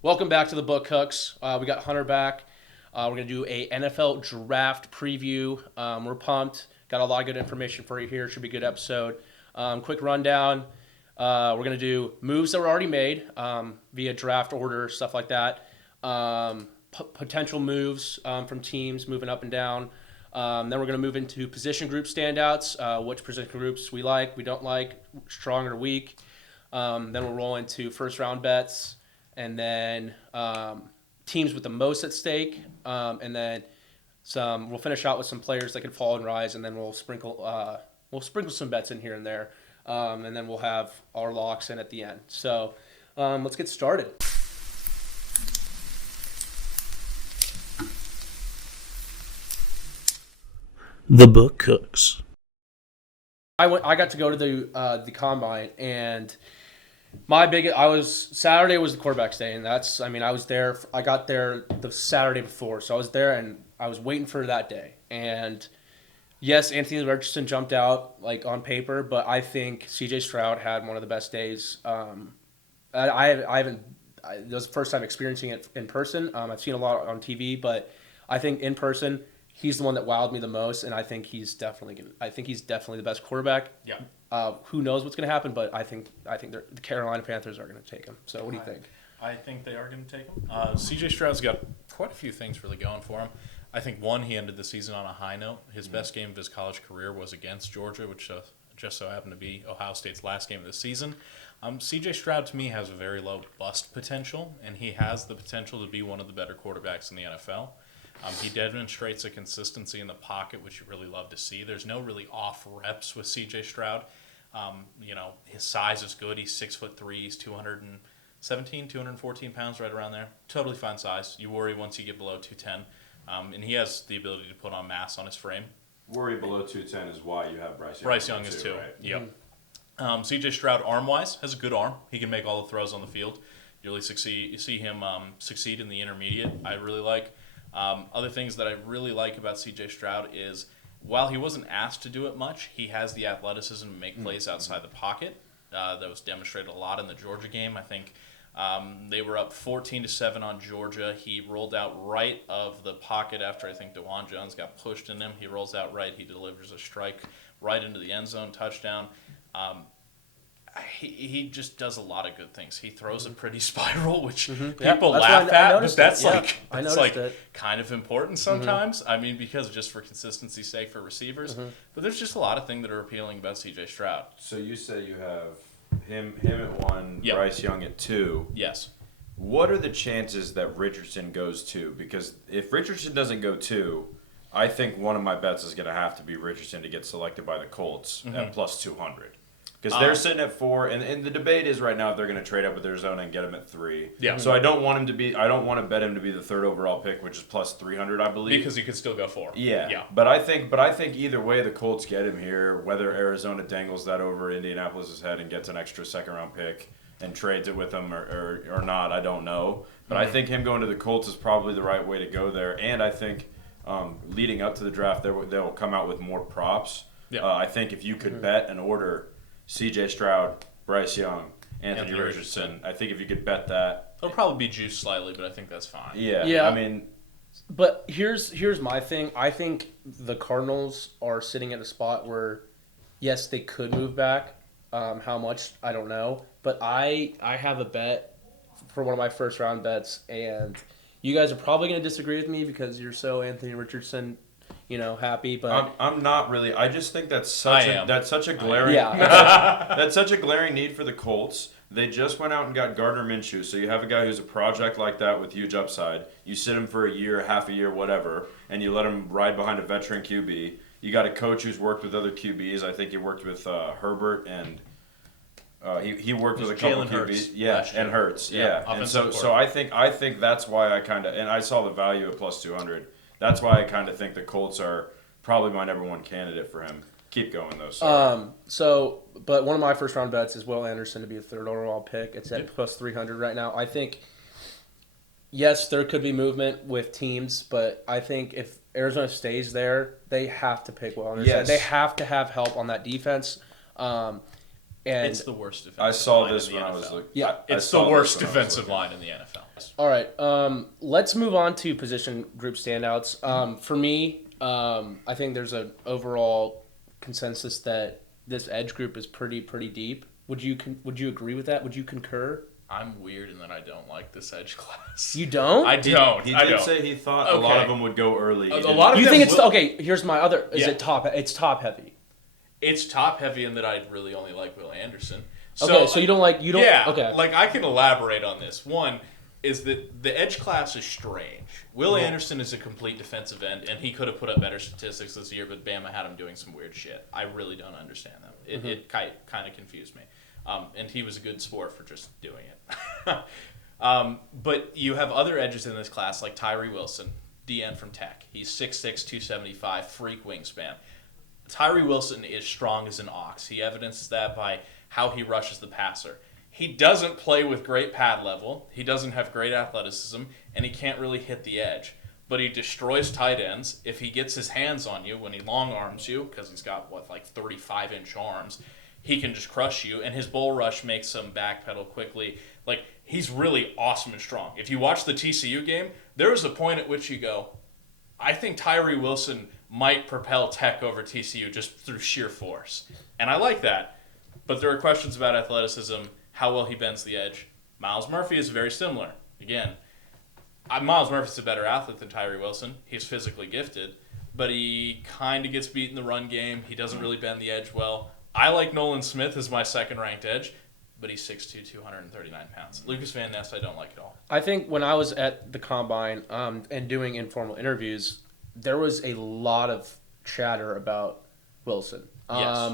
Welcome back to the Book Hooks. We got Hunter back. We're going to do a NFL draft preview. We're pumped. Got a lot of good information for you here. Should be a good episode. Quick rundown. We're going to do moves that were already made via draft order, stuff like that. Potential moves from teams moving up and down. Then we're going to move into position group standouts, which position groups we like, we don't like, strong or weak. Then we'll roll into first round bets, and then teams with the most at stake, and then some. We'll finish out with some players that can fall and rise, and then we'll sprinkle some bets in here and there, and then we'll have our locks in at the end. So let's get started. The Book Cooks. I got to go to the combine, and Saturday was the quarterback's day, and I was there. I got there the Saturday before, so I was there and I was waiting for that day. And yes, Anthony Richardson jumped out like on paper, but I think C.J. Stroud had one of the best days. It was the first time experiencing it in person. I've seen a lot on TV, but I think in person, he's the one that wowed me the most, and I think he's definitely the best quarterback. Yeah. Who knows what's going to happen, but I think the Carolina Panthers are going to take him. So what do you think? I think they are going to take him. C.J. Stroud's got quite a few things really going for him. I think, one, he ended the season on a high note. His best game of his college career was against Georgia, which just so happened to be Ohio State's last game of the season. C.J. Stroud, to me, has a very low bust potential, and he has the potential to be one of the better quarterbacks in the NFL. He demonstrates a consistency in the pocket, which you really love to see. There's no really off reps with C.J. Stroud. His size is good. He's 6'3". He's 217, 214 pounds, right around there. Totally fine size. You worry once you get below 210. And he has the ability to put on mass on his frame. Worry below 210 is why you have Bryce Young. Bryce Young is too. Right? Yep. C.J. Stroud, arm-wise, has a good arm. He can make all the throws on the field. You see him succeed in the intermediate. I really like. Other things that I really like about C.J. Stroud is, while he wasn't asked to do it much, he has the athleticism to make plays outside the pocket. That was demonstrated a lot in the Georgia game. I think they were up 14-7 on Georgia. He rolled out right of the pocket after I think DeJuan Jones got pushed in him. He rolls out right. He delivers a strike right into the end zone, touchdown. He just does a lot of good things. He throws a pretty spiral, which people laugh at, but that's kind of important sometimes. I mean, because just for consistency's sake for receivers. But there's just a lot of things that are appealing about C.J. Stroud. So you say you have him at 1, Yep. Bryce Young at 2. Yes. What are the chances that Richardson goes 2? Because if Richardson doesn't go 2, I think one of my bets is going to have to be Richardson to get selected by the Colts at plus 200. Because they're sitting at 4, and the debate is right now if they're going to trade up with Arizona and get him at 3. Yeah. So I don't want to bet him to be the 3rd overall pick, which is plus 300, I believe. Because he could still go 4. Yeah. But I think either way the Colts get him here, whether Arizona dangles that over Indianapolis' head and gets an extra second-round pick and trades it with him or not, I don't know. But I think him going to the Colts is probably the right way to go there. And I think leading up to the draft, they'll come out with more props. Yeah. I think if you could bet and order C.J. Stroud, Bryce Young, Anthony Richardson. I think if you could bet that, it'll probably be juiced slightly, but I think that's fine. Yeah. I mean, but here's my thing. I think the Cardinals are sitting at a spot where, yes, they could move back. How much, I don't know. But I have a bet for one of my first round bets, and you guys are probably going to disagree with me because you're so Anthony Richardson, happy. But I'm not really. I just think that's such a glaring that's such a glaring need for the Colts. They just went out and got Gardner Minshew, so you have a guy who's a project like that with huge upside. You sit him for a year, half a year, whatever, and you let him ride behind a veteran QB. You got a coach who's worked with other QBs. I think he worked with Herbert and he worked with a couple Jalen QBs, and Hurts, And so I think that's why I kind of, and I saw the value at plus 200. That's why I kind of think the Colts are probably my number one candidate for him. Keep going though. Sorry. But one of my first round bets is Will Anderson to be a 3rd overall pick. It's at plus 300 right now. I think, yes, there could be movement with teams, but I think if Arizona stays there, they have to pick Will Anderson. Yes. They have to have help on that defense. And it's the worst defensive I saw line this in when the I was NFL. looking. It's the worst defensive line in the NFL. All right. Let's move on to position group standouts. For me, I think there's an overall consensus that this edge group is pretty deep. Would you agree with that? Would you concur? I'm weird in that I don't like this edge class. You don't? I don't. He I did don't. say he thought a lot Okay. of them would go early. A lot of You them think it's will- okay? Here's my other. Is Yeah. it top? It's top heavy. It's top heavy in that I really only like Will Anderson. Okay, so you don't like you don't. Yeah. Okay. Like I can elaborate on this. One is that the edge class is strange. Will Anderson is a complete defensive end, and he could have put up better statistics this year, but Bama had him doing some weird shit. I really don't understand them. It kind of confused me. And he was a good sport for just doing it. But you have other edges in this class, like Tyree Wilson, DN from Tech. He's 6'6", 275, freak wingspan. Tyree Wilson is strong as an ox. He evidences that by how he rushes the passer. He doesn't play with great pad level. He doesn't have great athleticism, and he can't really hit the edge. But he destroys tight ends. If he gets his hands on you when he long arms you, because he's got, 35-inch arms, he can just crush you, and his bull rush makes him backpedal quickly. Like, he's really awesome and strong. If you watch the TCU game, there was a point at which you go, I think Tyree Wilson might propel Tech over TCU just through sheer force. And I like that. But there are questions about athleticism, how well he bends the edge. Miles Murphy is very similar. Again, Miles Murphy's a better athlete than Tyree Wilson. He's physically gifted, but he kind of gets beat in the run game. He doesn't really bend the edge well. I like Nolan Smith as my second-ranked edge, but he's 6'2", 239 pounds. Lucas Van Ness, I don't like at all. I think when I was at the combine and doing informal interviews, there was a lot of chatter about Wilson. Yes.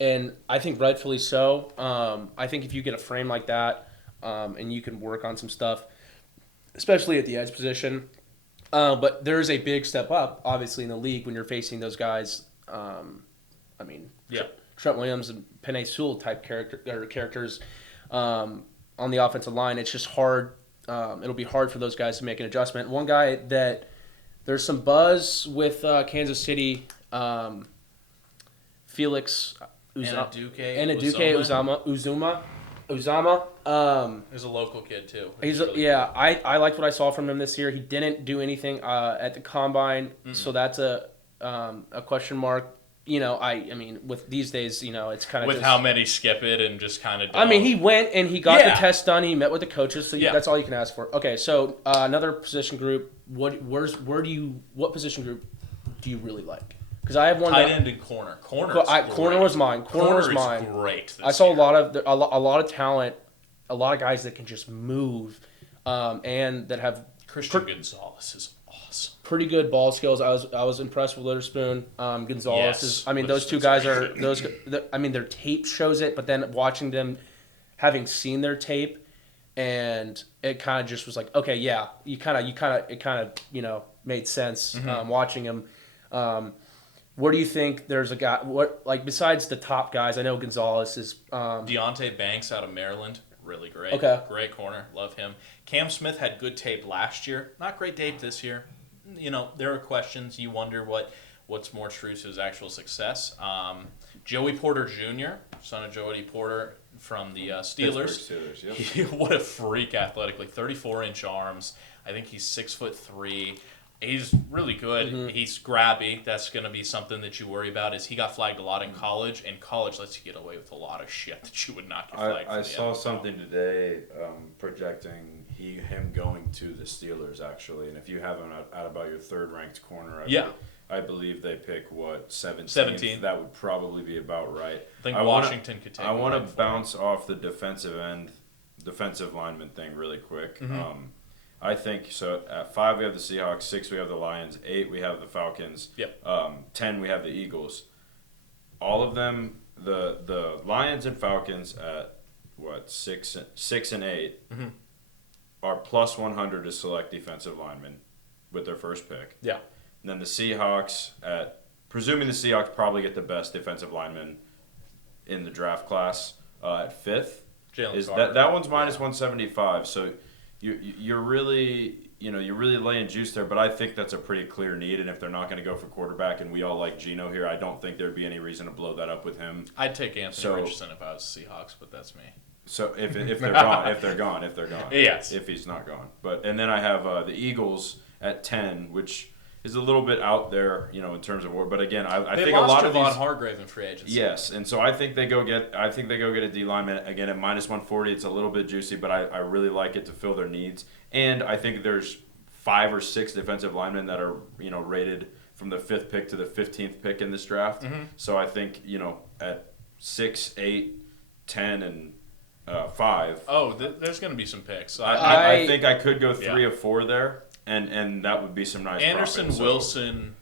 And I think rightfully so. I think if you get a frame like that and you can work on some stuff, especially at the edge position, but there is a big step up, obviously, in the league when you're facing those guys. Yeah. Trent Williams and Penei Sewell type characters on the offensive line. It's just hard. It'll be hard for those guys to make an adjustment. One guy that there's some buzz with Kansas City, Felix Uzoma. Uzama. There's a local kid, too. I liked what I saw from him this year. He didn't do anything at the combine, so that's a question mark. With these days, it's kind of With how many skip it and just kind of. he went and he got the Yeah. test done. He met with the coaches, so Yeah. that's all you can ask for. Okay, so another position group. What position group do you really like? Because I have one. Tight end and corner. Corner was mine. Corner was is mine. great. This I saw year. a lot of talent, a lot of guys that can just move, and that have Christian Gonzalez is awesome. pretty good ball skills. I was impressed with Witherspoon. Gonzalez Yes, is. Those two guys are those. Their tape shows it, but then watching them, having seen their tape, and it kind of just was like, okay, yeah, it kind of made sense watching him. Where do you think there's a guy? Besides the top guys? I know Gonzalez is. Deontay Banks out of Maryland, really great. Okay. Great corner, love him. Cam Smith had good tape last year, not great tape this year. There are questions. You wonder what's more true to his actual success. Joey Porter Jr., son of Joey Porter from the Steelers. Pittsburgh Steelers, yep. What a freak athletically, 34-inch arms. I think he's 6'3". He's really good. Mm-hmm. He's grabby. That's going to be something that you worry about. Is he got flagged a lot in college, and college lets you get away with a lot of shit that you would not get flagged for. I saw something today projecting him going to the Steelers, actually. And if you have him at about your third-ranked corner, I believe they pick, 17th? That would probably be about right. I think Washington could take him. I want right to bounce off the defensive lineman thing really quick. Mm-hmm. I think so. At 5 we have the Seahawks, 6 we have the Lions, 8 we have the Falcons, Yep. 10 we have the Eagles. All of them, the Lions and Falcons at 6 and 8 Mm-hmm. are plus 100 to select defensive linemen with their first pick. Yeah. And then the Seahawks presuming the Seahawks probably get the best defensive lineman in the draft class at 5th. Jalen Carter. That one's minus 175. So you're really laying juice there, but I think that's a pretty clear need. And if they're not going to go for quarterback, and we all like Geno here, I don't think there'd be any reason to blow that up with him. I'd take Anthony Richardson if I was the Seahawks, but that's me. So if they're gone, if they're gone. Yes. If he's not gone. And then I have the Eagles at 10, which is a little bit out there, in terms of war. But again, I They think a lost lot of Javon these. Hargrave in free agency. Yes, and so I think they go get a D lineman again at -140. It's a little bit juicy, but I really like it to fill their needs. And I think there's 5 or 6 defensive linemen that are rated from the 5th pick to the 15th pick in this draft. Mm-hmm. So I think at 6, 8, 10, and 5. Oh, there's going to be some picks. I think I could go 3 Yeah. or 4 there, and that would be some nice. Anderson, profit, so. Wilson,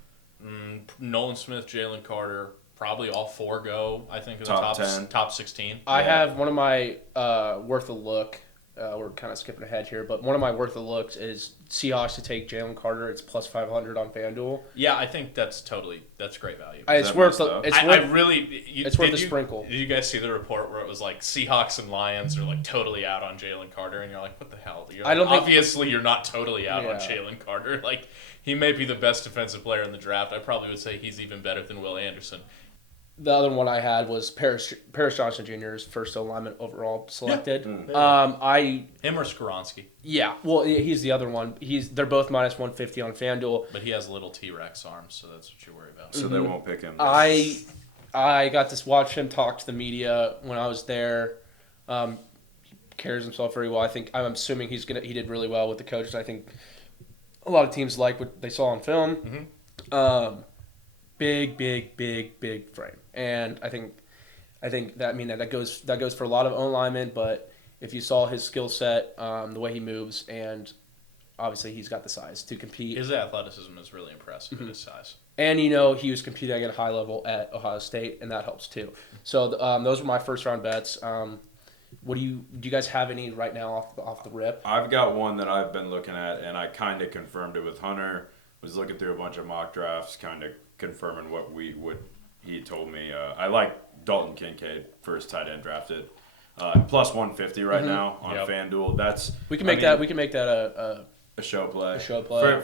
Nolan Smith, Jalen Carter, probably all 4 go. I think in the Top 10. top 16. I have one of my worth a look. We're kind of skipping ahead here, but one of my worth a looks is Seahawks to take Jalen Carter. It's plus 500 on FanDuel. Yeah, I think that's great value. It's that worth messed up? it's I worth really. it's worth a sprinkle. Did you guys see the report where it was like Seahawks and Lions are like totally out on Jalen Carter, and you're like, what the hell? I don't think- obviously you're not totally out on Yeah. Jalen Carter. Like he may be the best defensive player in the draft. I probably would say he's even better than Will Anderson. The other one I had was Paris Johnson Jr.'s first alignment overall selected. Him or Skoronski, Well, he's the other one. They're both minus 150 on FanDuel. but he has little T-Rex arms, so that's what you worry about. So they won't pick him. I got to watch him talk to the media when I was there. He carries himself very well. I'm assuming he did really well with the coaches. I think a lot of teams like what they saw on film. Mm-hmm. Big frame, and I think that goes for a lot of own linemen. But if you saw his skill set, the way he moves, and obviously he's got the size to compete. His athleticism is really impressive at his size. And he was competing at a high level at Ohio State, and that helps too. So those were my first round bets. Do you guys have any right now off the rip? I've got one that I've been looking at, and I kind of confirmed it with Hunter. Was looking through a bunch of mock drafts, kind of confirming what he told me. I like Dalton Kincaid, first tight end drafted, plus 150 right now on FanDuel. We can make that a show play.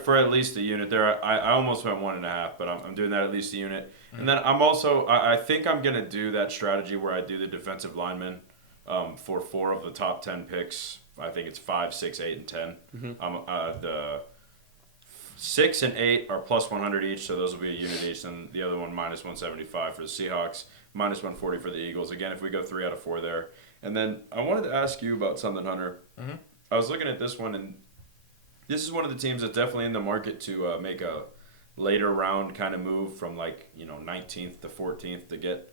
For at least a unit there. I almost went 1.5, but I'm doing that at least a unit. And then I'm also I think I'm gonna do that strategy where I do the defensive linemen for 4 of the top 10 picks. I think it's 5, 6, 8, and 10. The 6 and 8 are plus 100 each, so those will be a unit each, and the other one minus 175 for the Seahawks, minus 140 for the Eagles. Again, if we go 3 out of 4 there. And then I wanted to ask you about something, Hunter. Mm-hmm. I was looking at this one, and this is one of the teams that's definitely in the market to make a later round kind of move from 19th to 14th to get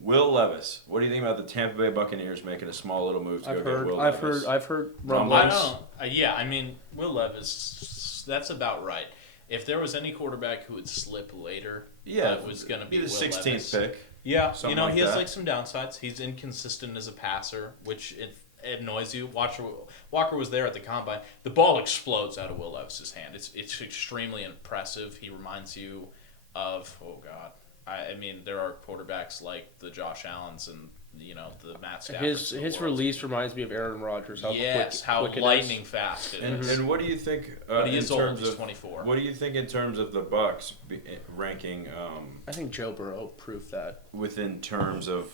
Will Levis. What do you think about the Tampa Bay Buccaneers making a small little move to get Will Levis? I've heard I rumblings. don't. Will Levis, that's about right. If there was any quarterback who would slip later, that was going to be the Will 16th Levis. pick. Yeah, Something he has that. some downsides. He's inconsistent as a passer, which it annoys you. Walker was there at the combine. The ball explodes out of Will Levis's hand. It's extremely impressive. He reminds you of there are quarterbacks like the Josh Allens and the Matt Staffords. His release reminds me of Aaron Rodgers. How quick it lightning is. fast it is. And what do you think? But he is in old. terms He's of 24. What do you think in terms of the Bucks ranking? I think Joe Burrow proved that. Within terms of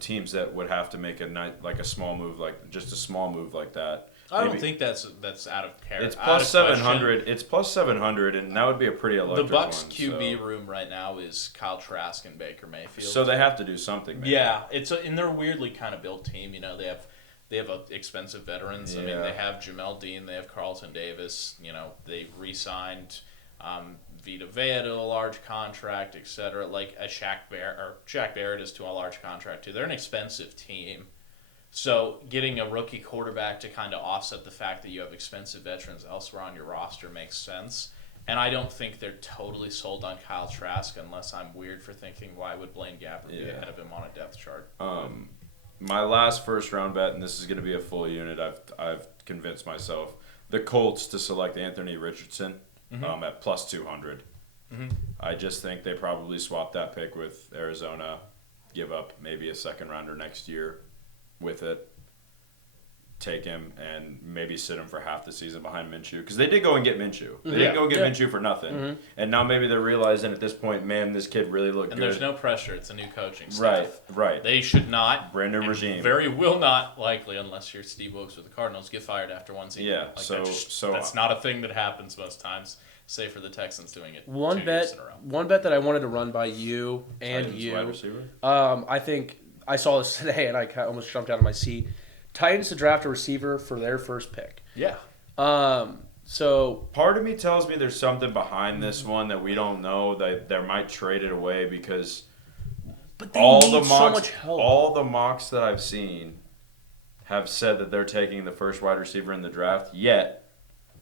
teams that would have to make a small move, just a small move like that. I don't think that's out of character. It's plus 700. It's plus 700, and that would be a pretty electric The Bucks one, QB so. room right now is Kyle Trask and Baker Mayfield. So they have to do something. Maybe. Yeah, and they're a weirdly kind of built team. They have expensive veterans. Yeah. I mean, they have Jamel Dean, they have Carlton Davis. They re-signed Vita Vea to a large contract, etc. Like a Shaq Barrett is to a large contract too. They're an expensive team. So getting a rookie quarterback to kind of offset the fact that you have expensive veterans elsewhere on your roster makes sense. And I don't think they're totally sold on Kyle Trask unless I'm weird for thinking why would Blaine Gabbert be ahead of him on a depth chart. My last first round bet, and this is going to be a full unit. I've convinced myself the Colts to select Anthony Richardson at plus 200. Mm-hmm. I just think they probably swap that pick with Arizona, give up maybe a second rounder next year with it. take him and maybe sit him for half the season behind Minshew, because they did go and get Minshew. They Yeah. didn't go get Yeah. Minshew for nothing, and now maybe they're realizing at this point, man, this kid really looked And good. there's no pressure. It's a new coaching right, staff. right. They should not, Brand new and regime. very will not, likely, unless you're Steve Wilkes with the Cardinals, get fired after one season. Yeah, Like that's not a thing that happens most times, save for the Texans doing it One 2 bet, years in a row. one bet that I wanted to run by you and Titans you. wide receiver? I think I saw this today and I almost jumped out of my seat. Titans to draft a receiver for their first pick. Yeah. So Part of me tells me there's something behind this one that we don't know, that they might trade it away, because but they all need the so mocks, much help. all the mocks that I've seen have said that they're taking the first wide receiver in the draft. Yet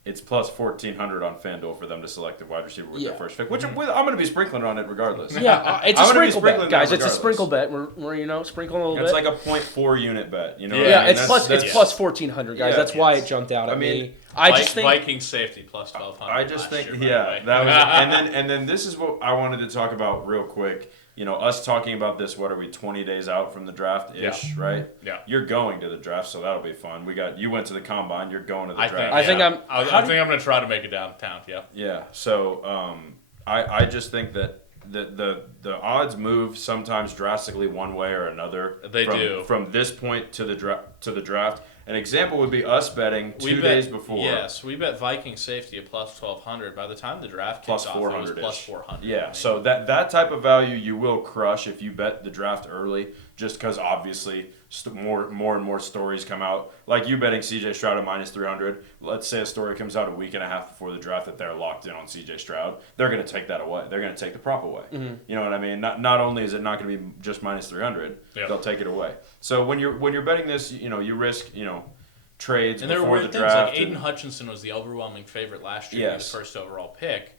it's plus 1,400 on FanDuel for them to select the wide receiver with Yeah. their first pick. Which I'm going to be sprinkling on it regardless. Yeah, it's a I'm gonna be sprinkle sprinkling bet, guys. that It's a regardless. sprinkle bet. We're sprinkling a little It's bit. like a 0.4 unit bet. You know? Yeah, what I Yeah, mean? it's plus That's- plus 1,400, guys. Yeah, That's why yes. it jumped out at I mean, me. I just think Vikings safety plus 1,200. I just last think, year, by the yeah, way. that was, and then this is what I wanted to talk about real quick. You know, us talking about this. What are we, 20 days out from the draft ish, Yeah. right? Yeah. You're going to the draft, so that'll be fun. You went to the combine. You're going to the I draft. think, I think I'm- I how think I'm going to try to make it downtown. Yeah. Yeah. So I just think that the odds move sometimes drastically one way or another. They from, do. From this point to the draft. An example would be us betting two days before. Yes, we bet Viking safety at plus 1,200. By the time the draft kicks Plus off, it was 400 plus 400. Yeah, I mean, so that type of value you will crush if you bet the draft early, just because obviously more and more stories come out. Like you betting CJ Stroud at minus 300. Let's say a story comes out a week and a half before the draft that they're locked in on CJ Stroud. They're going to take that away. They're going to take the prop away. Mm-hmm. You know what I mean? Not only is it not going to be just minus 300, Yeah. they'll take it away. So when you're betting this, you risk trades and there were before the weird things draft. like Aiden Hutchinson was the overwhelming favorite last year to be Yes. the first overall pick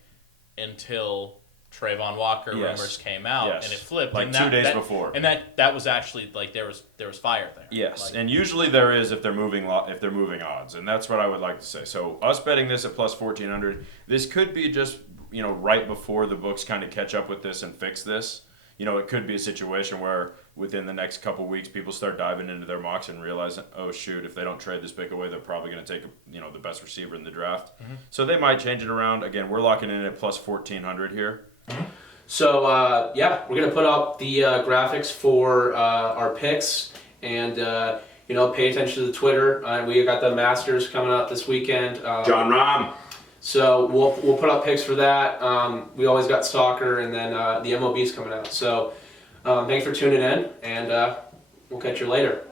until Trayvon Walker Yes. rumors came out Yes. and it flipped. Like and 2 that, days that- before. And that was actually like there was fire there. Yes, Like, and usually there is if they're moving odds, and that's what I would like to say. So us betting this at plus 1,400, this could be just right before the books kind of catch up with this and fix this. It could be a situation where within the next couple weeks people start diving into their mocks and realize, oh shoot, if they don't trade this pick away, they're probably going to take the best receiver in the draft. So they might change it around. Again, we're locking in at plus 1,400 here. So we're gonna put up the graphics for our picks, and pay attention to the Twitter. We got the Masters coming up this weekend. John Rahm. So we'll put up picks for that. We always got soccer, and then the MLB's coming out. So thanks for tuning in, and we'll catch you later.